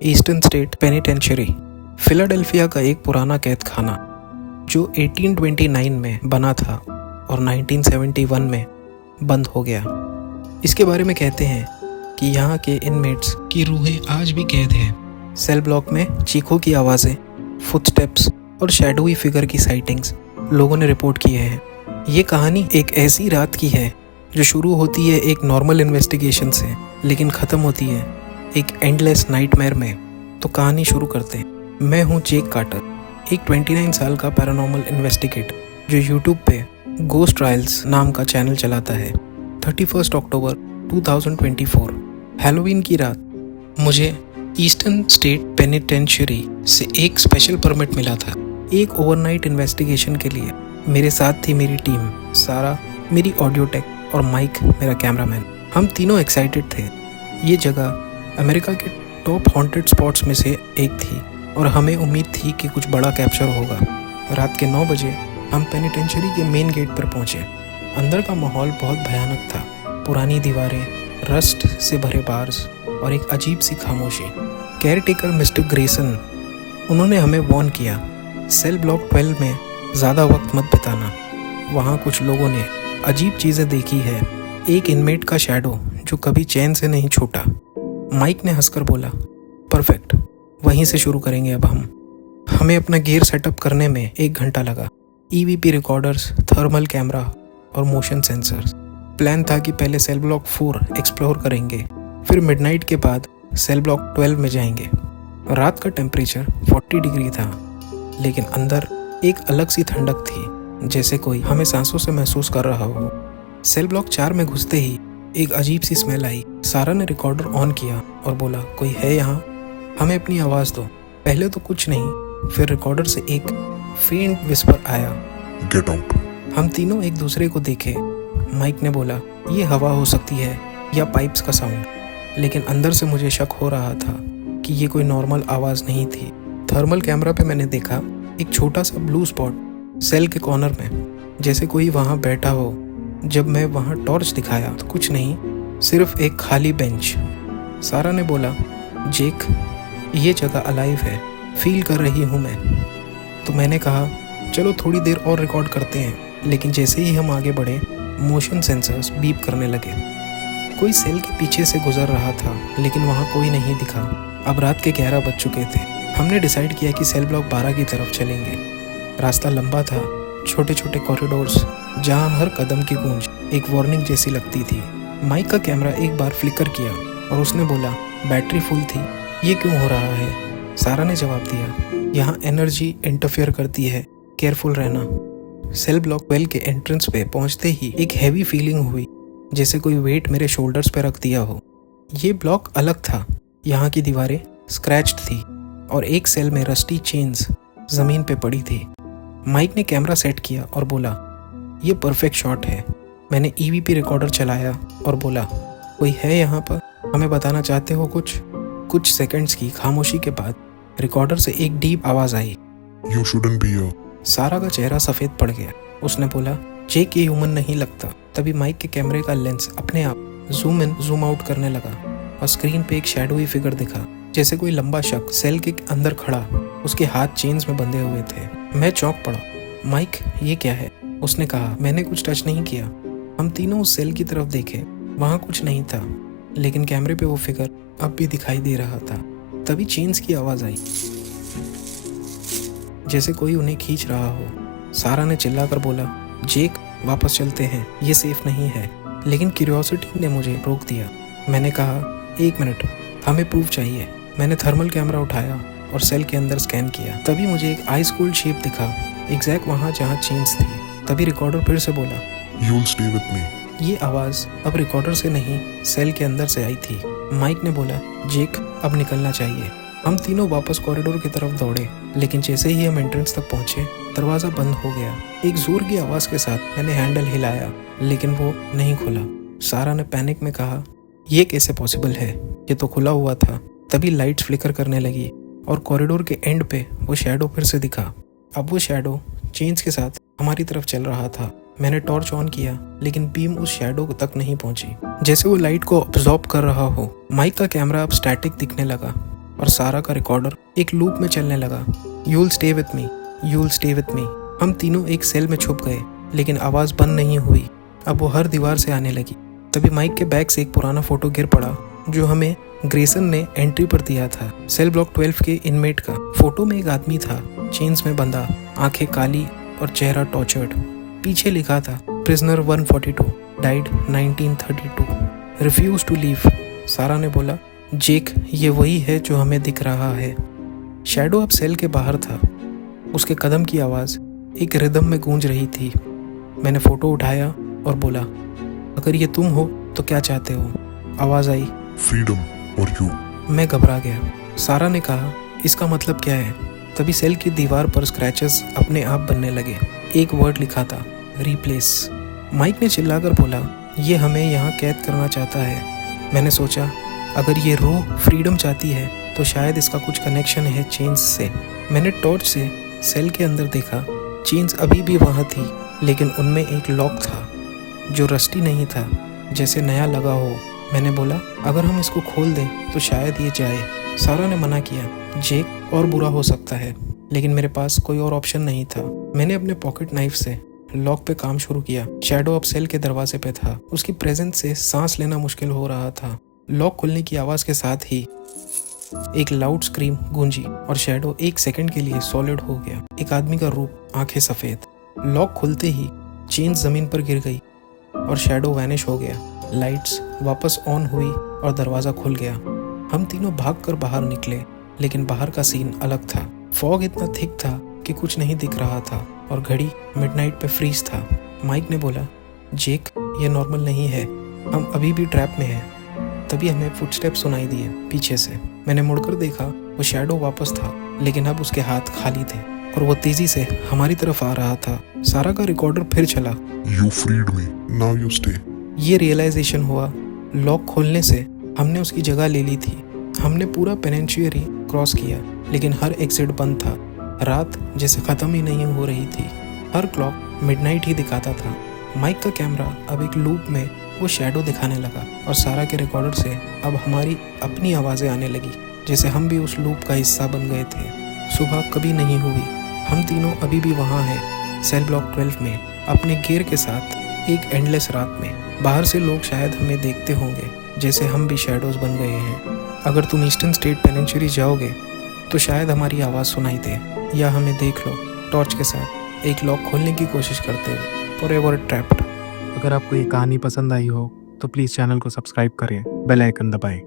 Eastern state penitentiary Philadelphia का एक पुराना कैद खाना जो 1829 में बना था और 1971 में बंद हो गया। इसके बारे में कहते हैं कि यहाँ के इनमेट्स की रूहें आज भी कैद हैं। सेल ब्लॉक में चीखों की आवाज़ें, फुटस्टेप्स और शैडोई फिगर की साइटिंग्स लोगों ने रिपोर्ट किए हैं। ये कहानी एक ऐसी रात की है जो शुरू होती है एक नॉर्मल इन्वेस्टिगेशन से, लेकिन ख़त्म होती है एक एंडलेस नाइटमेयर में। तो कहानी शुरू करते हैं। मैं हूँ जेक कार्टर, एक 29 साल का पैरानॉर्मल इन्वेस्टिगेटर जो यूट्यूब पे गोस्ट ट्रायल्स नाम का चैनल चलाता है। 31 अक्टूबर 2024 हैलोवीन की रात मुझे ईस्टर्न स्टेट पेनिटेंशियरी से एक स्पेशल परमिट मिला था, एक ओवरनाइट इन्वेस्टिगेशन के लिए। मेरे साथ थी मेरी टीम, सारा मेरी ऑडियो टेक और माइक मेरा कैमरामैन। हम तीनों एक्साइटेड थे। ये जगह अमेरिका के टॉप हॉन्टेड स्पॉट्स में से एक थी और हमें उम्मीद थी कि कुछ बड़ा कैप्चर होगा। रात के 9 बजे हम पेनिटेंशियरी के मेन गेट पर पहुंचे। अंदर का माहौल बहुत भयानक था। पुरानी दीवारें, रस्ट से भरे बार्स और एक अजीब सी खामोशी। केयरटेकर मिस्टर ग्रेसन, उन्होंने हमें वार्न किया, सेल ब्लॉक 12 में ज़्यादा वक्त मत बिताना। वहाँ कुछ लोगों ने अजीब चीज़ें देखी है। एक इनमेट का शैडो जो कभी चैन से नहीं छूटा। माइक ने हंसकर बोला, परफेक्ट, वहीं से शुरू करेंगे अब हम। हमें अपना गियर सेटअप करने में 1 घंटा लगा। EVP रिकॉर्डर्स, थर्मल कैमरा और मोशन सेंसर्स। प्लान था कि पहले सेल ब्लॉक 4 एक्सप्लोर करेंगे, फिर मिडनाइट के बाद सेल ब्लॉक 12 में जाएंगे। रात का टेम्परेचर 40 डिग्री था, लेकिन अंदर एक अलग सी ठंडक थी, जैसे कोई हमें सांसों से महसूस कर रहा हो। सेल ब्लॉक 4 में घुसते ही एक अजीब सी स्मेल आई। सारा ने रिकॉर्डर ऑन किया और बोला, कोई है यहाँ? हमें अपनी आवाज़ दो। पहले तो कुछ नहीं, फिर रिकॉर्डर से एक फेंट विस्पर आया, गेट आउट। हम तीनों एक दूसरे को देखे। माइक ने बोला, ये हवा हो सकती है या पाइप्स का साउंड, लेकिन अंदर से मुझे शक हो रहा था कि ये कोई नॉर्मल आवाज़ नहीं थी। थर्मल कैमरा पे मैंने देखा एक छोटा सा ब्लू स्पॉट सेल के कॉर्नर में, जैसे कोई वहाँ बैठा हो। जब मैं वहाँ टॉर्च दिखाया तो कुछ नहीं, सिर्फ एक खाली बेंच। सारा ने बोला, जेक, ये जगह अलाइव है, फील कर रही हूँ मैं। तो मैंने कहा, चलो थोड़ी देर और रिकॉर्ड करते हैं। लेकिन जैसे ही हम आगे बढ़े, मोशन सेंसर्स बीप करने लगे। कोई सेल के पीछे से गुजर रहा था, लेकिन वहाँ कोई नहीं दिखा। अब रात के 11 बज चुके थे। हमने डिसाइड किया कि सेल ब्लॉक 12 की तरफ चलेंगे। रास्ता लंबा था, छोटे छोटे कॉरिडोर्स जहाँ हर कदम की गूंज एक वार्निंग जैसी लगती थी। माइक का कैमरा एक बार फ्लिकर किया और उसने बोला, बैटरी फुल थी, ये क्यों हो रहा है? सारा ने जवाब दिया, यहाँ एनर्जी इंटरफेयर करती है, केयरफुल रहना। सेल ब्लॉक 12 के एंट्रेंस पे पहुँचते ही एक हैवी फीलिंग हुई, जैसे कोई वेट मेरे शोल्डर्स पे रख दिया हो। ये ब्लॉक अलग था। यहाँ की दीवारें स्क्रैच्ड थी और एक सेल में रस्टी चेन्स ज़मीन पे पड़ी थी। माइक ने कैमरा सेट किया और बोला, ये परफेक्ट शॉट है। मैंने EVP रिकॉर्डर चलाया और बोला, कोई है यहाँ पर? हमें बताना चाहते हो कुछ? कुछ सेकंड्स की खामोशी के बाद रिकॉर्डर से एक डीप आवाज़ आई, You shouldn't be here. सारा का चेहरा सफ़ेद पड़ गया। उसने बोला, जेक ये ह्यूमन नहीं लगता। तभी माइक के कैमरे का लेंस अपने आप जूम इन जूम आउट करने लगा और स्क्रीन पे एक शैडोई फिगर दिखा, जैसे कोई लंबा शख्स सेल के अंदर खड़ा। उसके हाथ चेन्स में बंधे हुए थे। मैं चौंक पड़ा। माइक, ये क्या है? उसने कहा, मैंने कुछ टच नहीं किया। हम तीनों उस सेल की तरफ देखे, वहाँ कुछ नहीं था, लेकिन कैमरे पे वो फिगर अब भी दिखाई दे रहा था। तभी चेन्स की आवाज़ आई, जैसे कोई उन्हें खींच रहा हो। सारा ने चिल्लाकर बोला, जेक, वापस चलते हैं, ये सेफ नहीं है। लेकिन क्यूरियोसिटी ने मुझे रोक दिया। मैंने कहा, 1 मिनट, हमें प्रूफ चाहिए। मैंने थर्मल कैमरा उठाया और सेल के अंदर स्कैन किया। तभी मुझे एक आइस कोल्ड शेप दिखा, एग्जैक्ट वहाँ जहाँ चेन्स थी। तभी रिकॉर्डर फिर से बोला, You'll stay with me. ये आवाज़ अब रिकॉर्डर से नहीं, सेल के अंदर से आई थी। माइक ने बोला, जेक, अब निकलना चाहिए। हम तीनों वापस कॉरिडोर की तरफ दौड़े, लेकिन जैसे ही हम एंट्रेंस तक पहुंचे, दरवाज़ा बंद हो गया। एक जोर की आवाज़ के साथ मैंने हैंडल हिलाया, लेकिन वो नहीं खुला। सारा ने पैनिक में कहा, ये कैसे पॉसिबल है? ये तो खुला हुआ था। तभी लाइट्स फ्लिकर करने लगी और कॉरिडोर के एंड पे वो शैडो फिर से दिखा। अब वो शैडो चेन्स के साथ हमारी तरफ चल रहा था। मैंने टॉर्च ऑन किया, लेकिन बीम उस शैडो तक नहीं पहुंची, जैसे वो लाइट को अब्जॉर्ब कर रहा हो। माइक का कैमरा अब स्टैटिक दिखने लगा और सारा का रिकॉर्डर एक लूप में चलने लगा। You'll stay with me, you'll stay with me. हम तीनों एक सेल में छुप गए, लेकिन आवाज़ बंद नहीं हुई। अब वो हर दीवार से आने लगी। तभी माइक के बैग से एक पुराना फोटो गिर पड़ा जो हमें ग्रेसन ने एंट्री पर दिया था, सेल ब्लॉक 12 के इनमेट का। फोटो में एक आदमी था, चेन्स में बंधा, आंखें काली और चेहरा टॉर्चर्ड। पीछे लिखा था prisoner 142, died 1932, refuse to leave. Sara ने बोला, जेक ये वही है जो हमें दिख रहा है। शैडो अब सेल के बाहर था। उसके कदम की आवाज़ एक रिदम में गूंज रही थी। मैंने फ़ोटो उठाया और बोला, अगर ये तुम हो तो क्या चाहते हो? आवाज़ आई, Freedom or you. मैं घबरा गया। सारा ने कहा, इसका मतलब क्या है? तभी सेल की दीवार पर स्क्रैचेस अपने आप बनने लगे। एक वर्ड लिखा था, रिप्लेस। माइक ने चिल्लाकर बोला, ये हमें यहाँ कैद करना चाहता है। मैंने सोचा, अगर ये रूह फ्रीडम चाहती है तो शायद इसका कुछ कनेक्शन है चेन्स से। मैंने टॉर्च से सेल के अंदर देखा। चेन्स अभी भी वहाँ थी, लेकिन उनमें एक लॉक था जो रस्टी नहीं था, जैसे नया लगा हो। मैंने बोला, अगर हम इसको खोल दें तो शायद ये जाए। सारा ने मना किया, जेक और बुरा हो सकता है, लेकिन मेरे पास कोई और ऑप्शन नहीं था। मैंने अपने पॉकेट नाइफ से लॉक पे काम शुरू किया। शैडो अब सेल के दरवाजे पे था। उसकी प्रेजेंस से सांस लेना मुश्किल हो रहा था। लॉक खुलने की आवाज़ के साथ ही एक लाउड स्क्रीम गूंजी और शैडो एक सेकंड के लिए सॉलिड हो गया। एक आदमी का रूप, आंखें सफ़ेद। लॉक खुलते ही चेन ज़मीन पर गिर गई और शैडो वैनिश हो गया। लाइट्स वापस ऑन हुई और दरवाज़ा खुल गया। हम तीनों भागकर बाहर निकले, लेकिन बाहर का सीन अलग था। फॉग इतना थिक था कि कुछ नहीं दिख रहा था और घड़ी मिडनाइट पे फ्रीज था। माइक ने बोला, जेक ये नॉर्मल नहीं है, हम अभी भी ट्रैप में हैं। तभी हमें फुटस्टेप सुनाई दिए पीछे से। मैंने मुड़कर देखा, वो शैडो वापस था, लेकिन अब उसके हाथ खाली थे और वो तेजी से हमारी तरफ आ रहा था। सारा का रिकॉर्डर फिर चला। You freed me. Now you stay. ये रियलाइजेशन हुआ, लॉक खोलने से हमने उसकी जगह ले ली थी। हमने पूरा पेनिनशियरी क्रॉस किया, लेकिन हर एग्जिट बंद था। रात जैसे ख़त्म ही नहीं हो रही थी। हर क्लॉक मिडनाइट ही दिखाता था। माइक का कैमरा अब एक लूप में वो शैडो दिखाने लगा और सारा के रिकॉर्डर से अब हमारी अपनी आवाज़ें आने लगी, जैसे हम भी उस लूप का हिस्सा बन गए थे। सुबह कभी नहीं हुई। हम तीनों अभी भी वहाँ हैं, सेल ब्लॉक 12 में, अपने गियर के साथ एक एंडलेस रात में। बाहर से लोग शायद हमें देखते होंगे जैसे हम भी शैडोज बन गए हैं। अगर तुम ईस्टर्न स्टेट पेनिनशियरी जाओगे तो शायद हमारी आवाज़ सुनाई दे, या हमें देख लो टॉर्च के साथ एक लॉक खोलने की कोशिश करते हुए, फॉरएवर ट्रैप्ड। अगर आपको ये कहानी पसंद आई हो तो प्लीज़ चैनल को सब्सक्राइब करें, बेल आइकन दबाएं।